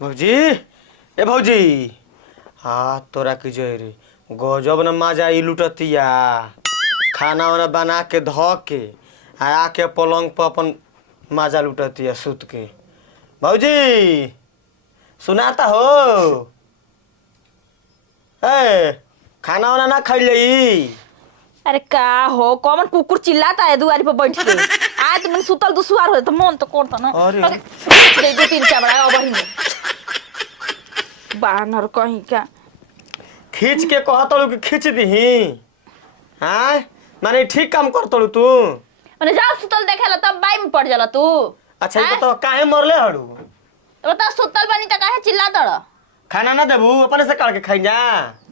भौजी ए भौजी। हाँ तोरा की जय रे गजब न मजा ई लुटतिया। खाना वाना बना के ध के आके पलंग पर अपन मजा लुटतिया सुत के। भौजी सुनाता हो? ए खाना वाना ना खैली? अरे का हो कौन कुकुर चिल्लाता है दुआरी पर बैठ के। आज तुमने सुतल दुसवार हो तो मन तो करता ना। अरे दे दो तीन चाबड़ा अब ही में बानर कहीं का खींच के कहतलू कि खींच दीही। हाँ माने ठीक काम करतलू तू। मैंने जा सुतल देखेला तब बाई में पड़ जाला तू। अच्छा ये तो काहे मरले हड़ू? तो बता सुतल बनी त काहे चिल्लाता रह? खाना ना देबू अपने से काट के खाई जा।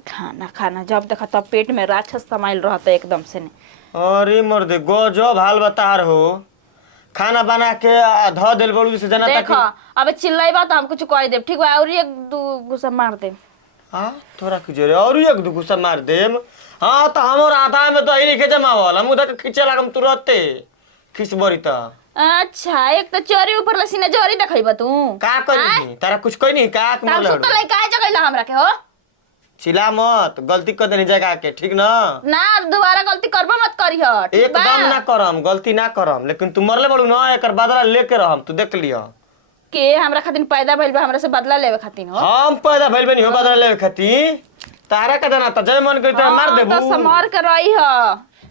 खाना खाना जब देखा तब पेट में राक्षस समाइल रहता एकदम से ने। अरे मर्दे गजब हाल बता रहो। खाना बना के ध देल बड़ू से जना देखो अब चिल्लाइबा तो हम कुछ कह देब ठीक बा और एक दो गुस्सा मार दे। हां तोरा की जोरे और एक दो गुस्सा मार देम। हां तो हमर आधा में दही नहीं के जमावल हम उधर खींचे लागम तुरंते खिस बरी त। अच्छा एक तो चोरी ऊपर लसीना जोरी देखइबा तू का करी तारा कुछ कही नहीं का तब सुतल है काहे जगैला हमरा के हो? चिल्ला मत गलती कर देनी जगह के ठीक ना। ना दोबारा गलती करबो मत करी हो एकदम ना करम गलती ना करम लेकिन तू मरले बड़ू ना एकर बदला लेके रहम तू देख लियो। के हमरा खातिर पैदा भइल बा हमरा से बदला लेवे खातिर हो? हम पैदा भइल बनी हो बदला लेवे खातिर तारा का जाना त जय मन करी त मार देबू। तो समर के रही हो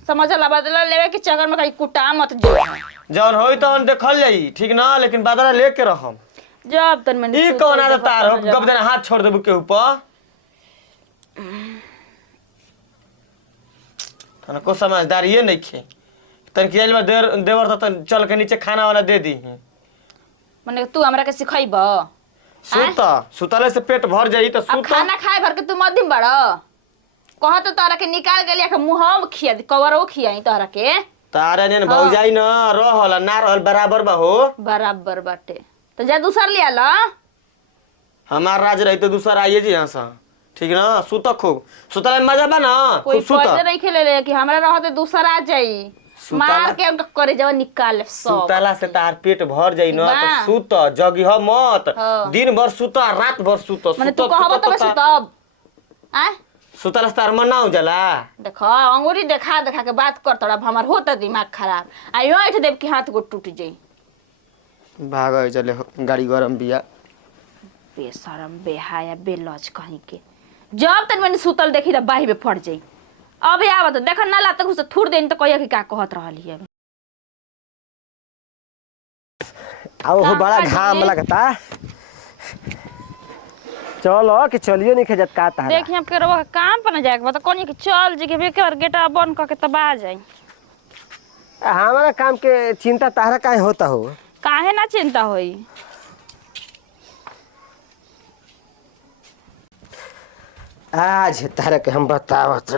समझला बदला लेवे के चक्कर में कहीं कुटा मत जो। जौन होई तौन देखल जाई ठीक ना लेकिन बदला लेके रहम। जब तन में ई कौन आदत तार हो गब देना हाथ छोड़ देबू के ऊपर। तन को समझदारी ये नहीं खे तन के एलवा देवर त चल के नीचे खाना वाला दे दी। माने तू हमरा के सिखइब सुतले से पेट भर जाई त अब सुत। खाना खाए भर के तू मध्यम बड़ कह तो तारा के निकाल के लिया के मुंह में खिया कवरो खियाई तारा के। तारा ने भौजाई न रहल ना रहल बराबर बा हो। बराबर बाटे तो जा दूसर लिया ला। हमार राज रही तो दूसरा आइए जी यहाँ सा ठीक ना सुत खूब सुतले में मजा बा ना कोई खूब सुत। पहले नहीं खेले ले कि हमरा रहते दूसरा आ जाई मार के उनका करे जब निकाल सब। सुतला से तार पेट भर जाई ना तो सुत जगिह मत दिन भर सुत रात भर सुत। माने तू कहबो तबे सुतब आ सुतला से तार मन ना हो जाला। देखो अंगूरी देखा देखा के बात कर तोरा हमर होता दिमाग खराब आ यो ऐठ देब कि हाथ गो टूट जाई। भाग चले गाड़ी गरम बिया बेशरम बेहाया बेलज कहीं के जब तक मैंने सुतल देखी त बाही में फट जाई। अबे आवत देख ना ला तक उसे थूर देन तो कहिया कि का कहत रहली है। आओ हो बड़ा घाम लगता चलो कि चलियो नहीं खेजत का तारा। देखिए अब के रवा काम पर न जाए के बता कोनी कि चल जी के बेकर गेटा बंद क के तब आ जाई। हमारा काम के चिंता तारा काहे होता हो? काहे ना चिंता होई? आज तारा के हम बतावत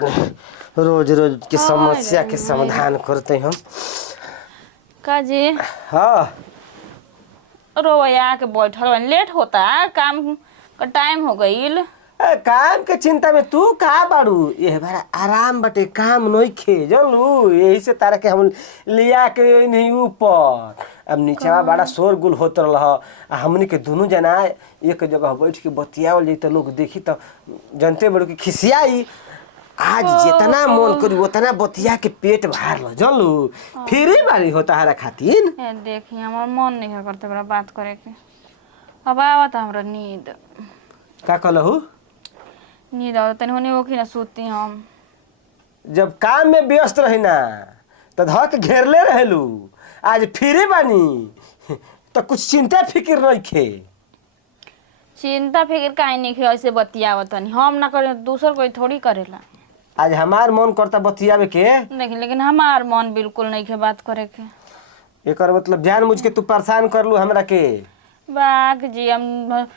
रोज रोज की समस्या के समाधान करते हम। का जी हाँ रोया के बैठल बन लेट होता काम का टाइम हो गईल। काम के चिंता में तू का बाड़ू ये बड़ा आराम बटे काम नहीं खे जानलू यही से तारा के हम लिया के नहीं ऊपर अब नीचवा बड़ा शोरगुल होत रहा हमनी के दोनों जना एक जगह बैठ के बतियावल जाई तो लोग देखी तो जनते बड़ू की खिसियाई। आज जितना मन करी उतना बतिया के पेट भर लो जानलू फिर बारी होता हरा खातिर। देखिए हमार मन नहीं करते बड़ा बात करे के अब आवत हमरा नींद। का कहलहू? नींद आवत तनी होनी ओखी ना सूती हम। जब काम में व्यस्त रही ना तो धक घेरले रहलू आज फिरे बानी तो कुछ चिंता फिक्र नहीं खे। चिंता फिक्र काहे नहीं खे ऐसे बतियावत तनी हम ना करे दूसर कोई थोड़ी करेला। आज हमार मन करता बतियावे के लेकिन हमार मन बिल्कुल नहीं खे बात करे के। एकर मतलब जानबूझ के तू परेशान कर लू हमरा के? बाग जी हम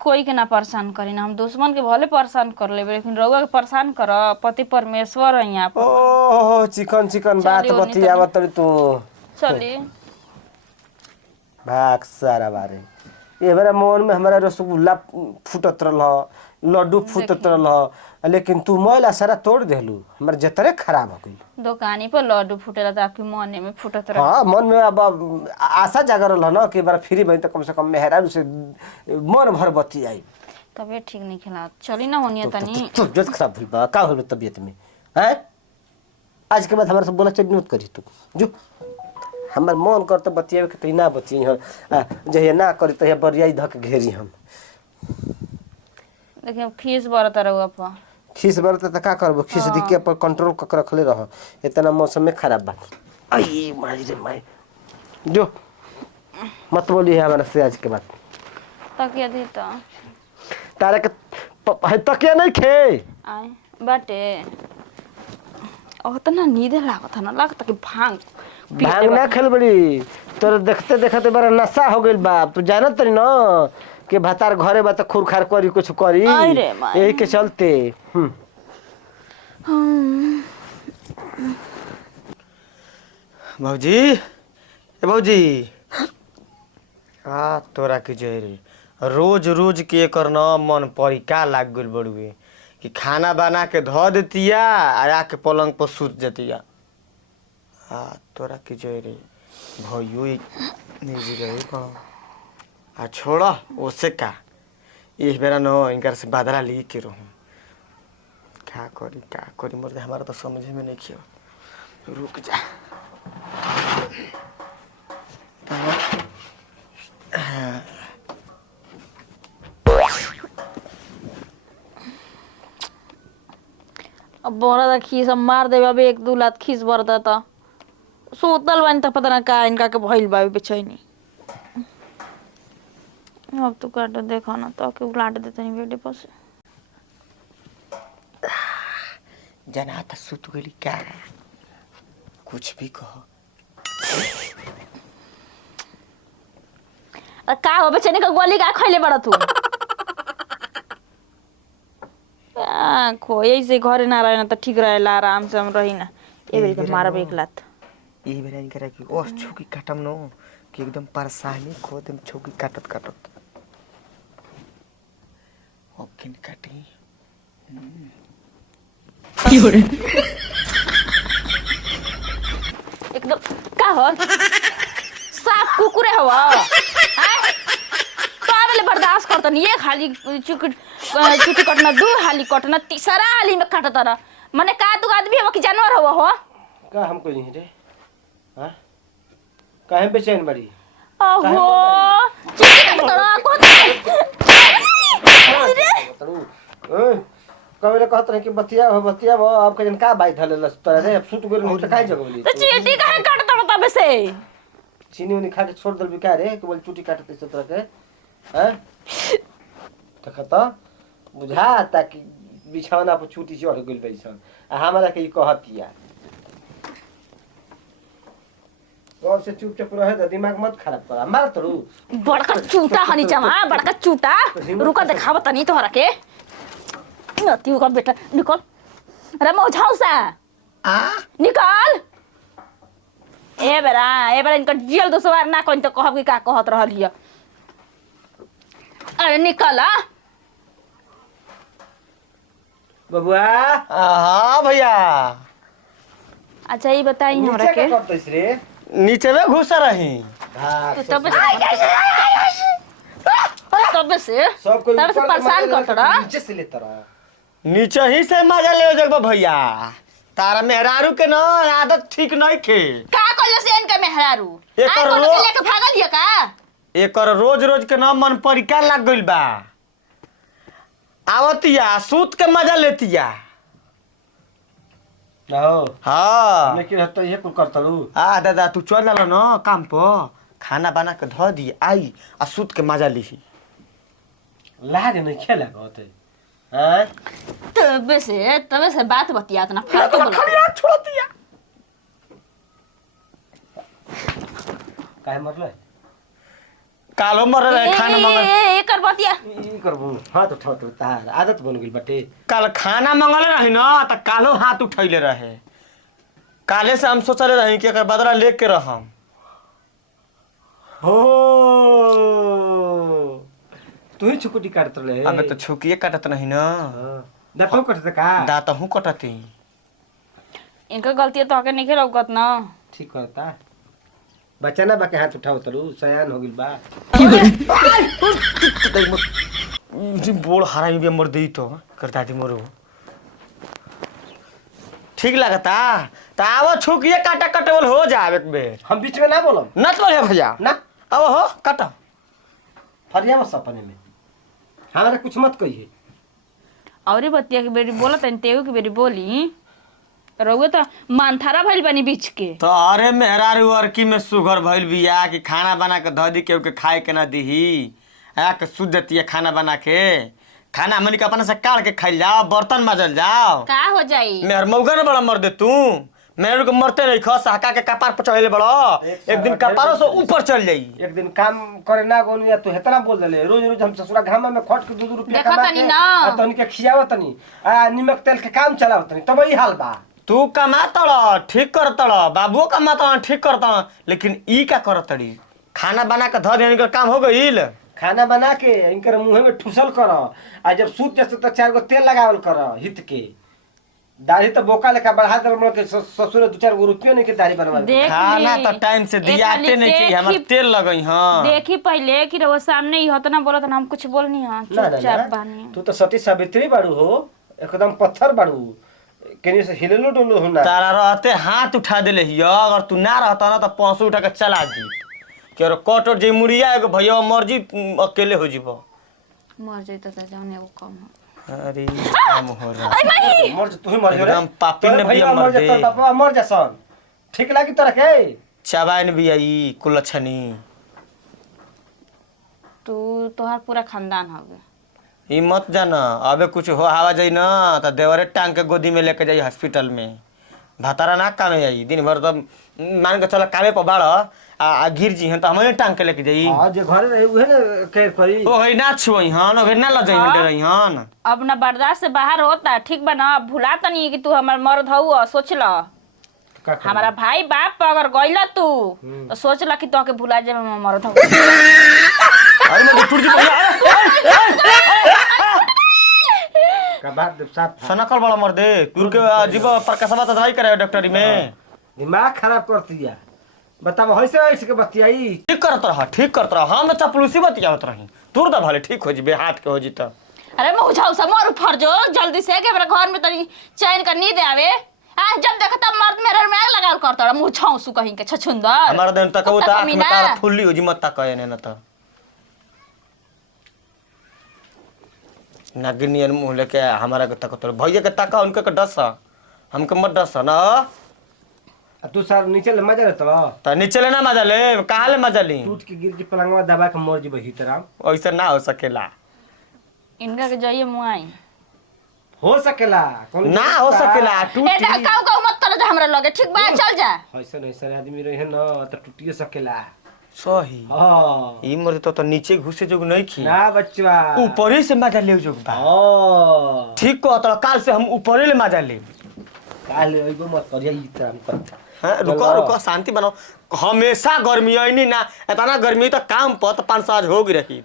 कोई के ना परेशान करी ना हम दुश्मन के भले परेशान कर लेबे लेकिन रउआ के परेशान कर पति परमेश्वर है यहाँ पर। ओह चिकन चिकन बात बतियावत तू। चली भाग सारा बारे ये मेरा मन में हमारा रसगुल्ला फूटत रह, लड्डू फूटत रह, लेकिन तू मैला सारा तोड़ देलू, हमारे जतरे खराब हो गई। दुकानी पर लड्डू फूटेला तो आपके मने में फूटत रहे। हाँ मन में अब आशा जागर रहा ना कि बार फ्री बनी तो कम से कम मेहरारू से मन भर बती आई। तबियत ठीक नहीं खिला, चली ना होनी है तनी। तबियत खराब हुई बा, का होल तबियत में हैं? आज के बाद हमारे से बोला चल मत करी तू जो हमार मन कर तो बतियावे के तो ना बतिये हम जहिया ना करी तो बरियाई धक घेरी हम। देखिए खीस बरत रहुआ पर खीस बरत त का करबो, खीस दिख के पर कंट्रोल कर रखले रह, इतना मौसम में खराब बा। आई माई रे माई जो मत बोली है हमारे से आज के बाद। तकिया दी तो तारे के तकिया नहीं खे आए बाटे ओतना नींद लागत ना, लागत कि भांग भांग ना खेल बड़ी तोर देखते देखते बड़ा नशा हो गइल बा। तू जानत तरी न कि भतार घरे बा त खुरखार करी कुछ करी, अरे माई। यही के चलते भौजी ए भौजी तोरा के जय रे रोज रोज के एकर न मन परी का लाग गइल बड़ुए कि खाना बना के धो देतिया आ आके पलंग पर सूत जतिया। तोरा के जय रे भइयो निजी गए आ छोड़ ओसे का इस बेरा न इनकर से बदला ली के रहूं। का करी मर्द हमारा तो समझे में नहीं खियो। रुक जा अब बोरा खीस मार दे बाबे, एक दू लात खीस बरता तो सोतल बानी तो पता ना का इनका के भइल बाबे बेचैनी। अब तो काट देखा ना तो के उलाट देते नहीं बेटे पास जना त सुत गइली का कुछ भी कहो। का हो बेचैनी का गोली का खइले बड़ा तू? खोई से घरे ना रहे ना तो ठीक रहेला, आराम से हम रही ना। ए बेरी के मारब एक लात। ई बेरा इनकरा की ओ छौकी काटम नो कि एकदम परेशानी खो देम छौकी काटत काटत। ओकिन काटी एकदम का हो साफ कुकुरे हो तो आवेले बर्दाश्त करतन। ये खाली चुटी कटना, दू हाली कटना, तीसरा हाली में काटत ना। माने का तू आदमी हो कि जानवर हो? का हम कोई नहीं रे हां काहे बेचैन बड़ी? ओहो कबे कहत रहे कि बतिया हो आप के जन का बाई धले लस तोरा रे सुत गेल नहीं त काहे जगवली तो चीटी काहे काटत ना तबे से? चीनी उनी खा के छोड़ दल बिका रे कि बोल चुटी काटते से तोरा के हैं तखता बुझाता कि बिछौना पर छुटी चढ़ गेल बैसन आ हमरा के ई कहतिया। और से चुपचाप रहे त दिमाग मत खराब कर मार तरू बड़का चूटा हनी चमा, बड़का चूटा। रुका देखाव तनी तोहरा के नती का बेटा निकल। अरे मौझाऊ सा निकल। ए बेरा इनका जेल दोसवार ना कोन तो कहब कि का कहत रहल हिय। अरे निकल बबुआ। हाँ भैया। अच्छा ये बताई हमरा के करतइस रे नीचे में घुस रही तू तब से सब कोई परेशान करत रहा। नीचे से लेता रहा नीचे ही से मजा ले जगबा भैया। तारा मेहरारू के न आदत ठीक नहीं खे। का कइले से इनका मेहरारू एकर आ कोनो रो- के लेके भागल हिय का? एकर रोज रोज के न मन परिका लग गइल बा। आवतिया सूत के मजा लेतिया। हो हाँ लेकिन हत ये कुल करतलू दादा तू चल जाला न काम पर खाना बना के धो दी आई आ सूत के मजा ली। लाज नहीं खेला होते हैं तबे से बात बतियात ना फिर तो बोला खड़िया छोड़ दिया। काहे मरले कालो मर रहे खाना मंगल एकर बतिया ई करबू हाथ उठा तो तार आदत बन गेल बटे। कल खाना मंगल रही न त कालो हाथ उठैले रहे। काले से हम सोचले रही कि एकर बदला लेके रहम। हो तू ही छुकुटी काटत रहे अबे तो छुकिए काटत नहीं ना दांतों कटत का दांत हूँ कटती इनका गलती तो आके नहीं लौकत ना। ठीक करता बच्चा ना बाके हाथ उठाओ तरू सयान हो गिल बा जी बोल हरामी भी मर दी तो कर दादी मोरो ठीक लगता ताव छुकिए काटा कटवल हो जाए एक बेर हम बीच में ना बोलम न तो है भैया ना अब हो काटा फरिया मत सपने में हमारे कुछ मत कहिए और बतिया की बेरी बोला तनी तेऊ की बेरी बोली रहुए तो मानथारा भइल बनी बीच के। तो अरे मेहरारू अरकी में सुगर भइल बिया कि खाना बना के ध दी के खाए के ना दीही आ के सुध देती खाना बना के खाना हमनी के अपना से काट के खाइल जाओ बर्तन माजल जाओ का हो जाई मेहर मौगा न बड़ा मर दे तू मेहर को मरते नहीं खस हका के कपार पर चढ़ले बड़ा एक दिन कपारों से ऊपर चल जाई एक दिन काम करे ना गोनु या तू हेतना बोल देले रोज रोज हम ससुरा घामा में खट के 2 रुपया देखा कमा तनी के ना। आ तनी के खियाव तनी आ निमक तेल के काम चलाव तनी तब ई हाल बा तू कमातड़ ठीक करतड़ बाबुओ कमातड़ ठीक करतड़ लेकिन ई का करतड़ी खाना बना के ध देने का काम हो गईल खाना बना के इनकर मुंह में ठुसल कर आ जब सूत जैसे तो 4 गो तेल लगावल कर हित के दाढ़ी तो बोका लेखा बढ़ा दल मन के ससुर 2-4 गो रुपया नहीं के दाढ़ी बनवा देख खाना ली। तो टाइम से दियाते नहीं चाहिए हमार तेल लगई हां देखी पहले कि रहुआ सामने ही होता ना बोला था हम कुछ बोलनी हां चुपचाप बानी। तू तो सती सावित्री बाड़ू हो एकदम पत्थर बाड़ू केनी से हिललो डुललो हो ना तारा रहते हाथ उठा देले हियो अगर तू ना रहता ना तो पांसू उठा के चला दी केरो कटोर जे मुड़िया एगो भैया मर्जी अकेले हो जीबो मर जाई तो जाने वो कम अरे काम हो रहा मर जा तू ही मर जा रे एकदम पापी ने भी भैया मर मर जा दे तोर बापा मर जा सन ठीक लागी तोरा के चबाइन भी आई कुलछनी तू तोहार पूरा खानदान हवे ई मत जाना अबे कुछ हो हवा जाई ना तो देवरे टांग के गोदी में लेके जाई हॉस्पिटल में भातारा ना कामे आई दिन भर तो मान के चला कामे पर बाड़ आ गिर जी हैं तो हमें टांग के लेके जाई हां जे घरे रही उहे ना केयर करी ओ है ना छुई हन ओ है ना ल जाई हंडे रही हन अब ना बर्दाश्त से बाहर होता ठीक बा ना भुला तनी कि तू हमर मर्द हऊ सोच ल का कर हमारा भाई बाप पर अगर गइला तू तो सोच ला कि तो के भुला जाए मैं मर्द हऊ अरे मैं टूट जी का बात दे साफ सनकल बड़ा मर दे टूर के जीव प्रकाशवा तो दवाई करे डॉक्टरी में दिमाग खराब करती है बताओ ऐसे के बतियाई ठीक करत रह हम तो चपलूसी बतियावत रही तूर द भले ठीक हो जीबे हाथ के हो जी त अरे मैं उठाऊ सा मर फरजो जल्दी से के मेरे घर में तनी चैन का नींद आवे आ जब देखता मर्द मेरे में आग लगाल करता मुंह छाऊ सु कहीं के छछुंदर हमारा दिन तक वो कुत्ता आंख में कमीना। तार फुल्ली हो जी मत तक ने न त नगनियन मुंह लेके हमारा के तक तो भैया के तक उनके के डस हमके मत डस ना तू सर नीचे ले मजा रहता त नीचे ले ना मजा ले कहां ले मजा ली टूट के गिर के पलंगवा दबा के मर जी बही तरह ऐसा ना हो सकेला इनका के जाइए मुआई हो सकेला ना हो सकेला ए टूटी काऊ काऊ मत कर जा हमरा लगे ठीक बा चल जा ऐसा आदमी रहे ना तो टूटिए सकेला सही हां ई मर तो नीचे घुसे जोग नहीं खी ना बच्चा ऊपर ही से मजा ले जोग बा हां ठीक को तो काल से हम ऊपर ही ले मजा ले काल एगो मत करिया ई तरह करता हाँ रुको शांति बनाओ हमेशा गर्मी आईनी ना इतना गर्मी तो काम पर तो 5 साल हो गई रही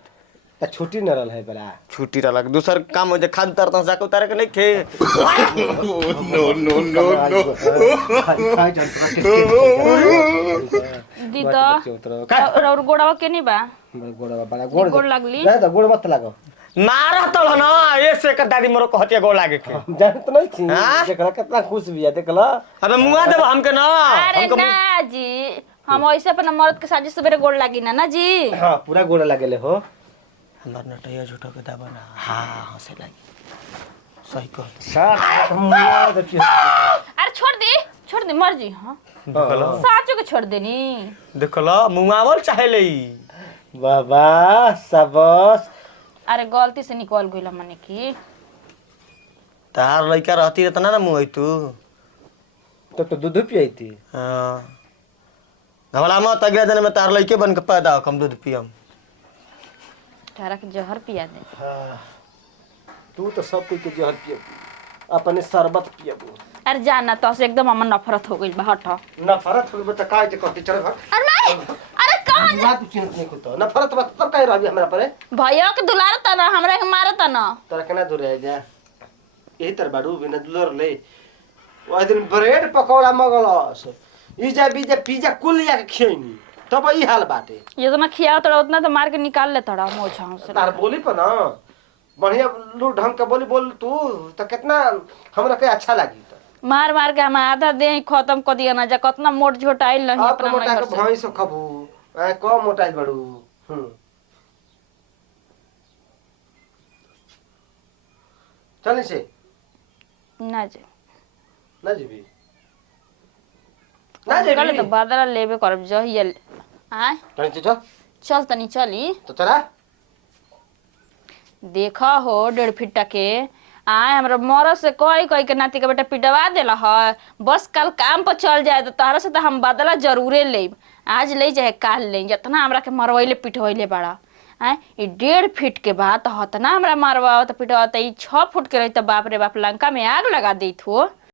त छुट्टी न रहल है बड़ा छुट्टी रहा दूसर काम हो जे खाद उतारता जाके उतारे के नहीं खे दी तो और गोड़वा के नहीं बा बड़ा गोड़ गोड़ लगली ना तो गोड़ मत लागो मारा तो ना ऐसे का दादी मोरो कहतिया गो लागे के जान तो नहीं थी हाँ? देखला कितना खुश बिया देखला अबे मुआ देब हमके ना अरे हमके ना जी हम ऐसे अपना मर्द के साजिश सवेरे गोड़ लागी ना जी हां पूरा गोड़ लागेले हो हमार नटैया झूठो के दाबा ना हां हंसे लागी सही कह साथ मुआ देखिए अरे छोड़ दी मर्जी हां साचो के छोड़ देनी देखला मुआवल चाहे ले बाबा सबस अरे गलती से निकल गइला मने की तार लइका रहती रहता ना मुआई तू तो दूध पियाई थी हां घबला मत अगले दिन में तार लइके बन के पैदा हो कम दूध पियम तारा के जहर पिया दे हां तू तो सब पी के जहर पियो अपने शरबत पियबू अरे जाना तो से एकदम हमर नफरत हो गइल बा हट नफरत हो बता काहे के कहती चल भाग अरे मैं अरे बात चिन्हत नहीं कुतो नफरत बात तब काहे रहबी हमरा परे भैया के दुलार त ना हमरा के मारत ना तोरा केना दूर रह जा यही तर बाड़ू बिना दुलर ले ओइ दिन ब्रेड पकौड़ा मगलस ई जा बीजा पिज्जा कुल या के खैनी तब ई हाल बाटे ये तो ना खिया तोड़ा उतना तो मार के निकाल ले तोड़ा मोछाऊ से तार बोली पर ना बढ़िया लू ढंग के बोली बोल तू तो कितना हमरा के अच्छा लागी तो मार मार के हम आधा दे खत्म कर दिया ना जा कतना मोट झोट आइल नहीं अब तो अपना मोटा नैहर के से भैंस खबू आ कम मोटाइल बड़ू चल से ना जे ना जीबी ना जीबी कल तो बादला लेबे करब जहिया आय चल से चल चल तनी चली तो चला देखा हो 1.5 फीट के आए हमरा मरद से कही कही के नाती के बेटा पिटवा देला है बस कल काम पर चल जाए तो तारा से तो हम बदला जरूरे लेब आज ले जाए काल ले जितना हमरा के मरवैले पिटवैले बड़ा आए ई 1.5 फीट के बाद तो हतना हमरा मारवा तो पिटवा तो 6 फुट के रही तो बाप रे बाप लंका में आग लगा दी थो